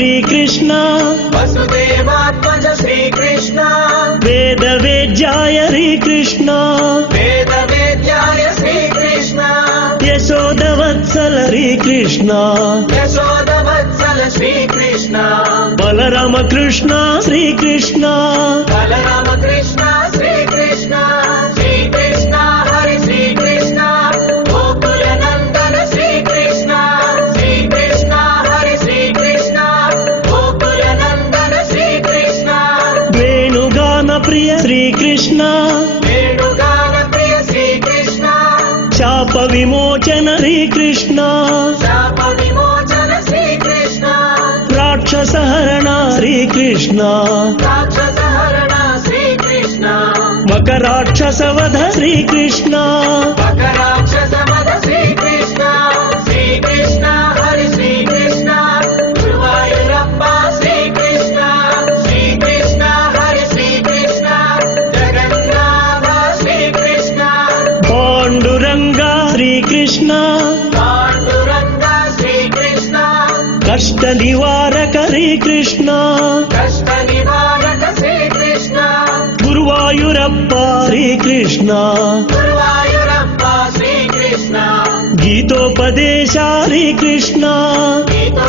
श्रीकृष्ण वसुदेवात्मज श्रीकृष्ण वेदवेद्याय श्रीकृष्ण वेदवेद्याय श्रीकृष्ण यशोदवत्सल श्रीकृष्ण यशोदवत्सल श्रीकृष्ण बलराम कृष्ण श्रीकृष्ण बलराम कृष्ण श्रीकृष्ण श्रीकृष्ण हरि श्रीकृष्ण गोकुलनन्दन श्रीकृष्ण श्रीकृष्ण हरि श्रीकृष्ण गोकुलनन्दन श्रीकृष्ण वेणुगान प्रिय श्रीकृष्ण वेणुगान प्रिय श्रीकृष्ण शाप विमोचन श्रीकृष्ण शाप विमोचन श्रीकृष्ण राक्षसहरण श्रीकृष्ण राक्षसहरण श्रीकृष्ण मकराक्षसवध श्रीकृष्ण मकराक्षसवध श्रीकृष्ण श्रीकृष्ण हरि श्रीकृष्ण गुरुवायूरप्पा श्रीकृष्ण श्रीकृष्ण हरि श्रीकृष्ण जगन्नाथ श्रीकृष्ण पाण्डुरङ्ग श्रीकृष्ण पाण्डुरङ्ग श्रीकृष्ण कष्ट निवारक श्रीकृष्ण कष्ट निवारक श्रीकृष्ण गुरुवायूरप्पा श्रीकृष्ण गुरुवायूरप्पा श्रीकृष्ण गीतोपदेश श्रीकृष्ण गीतो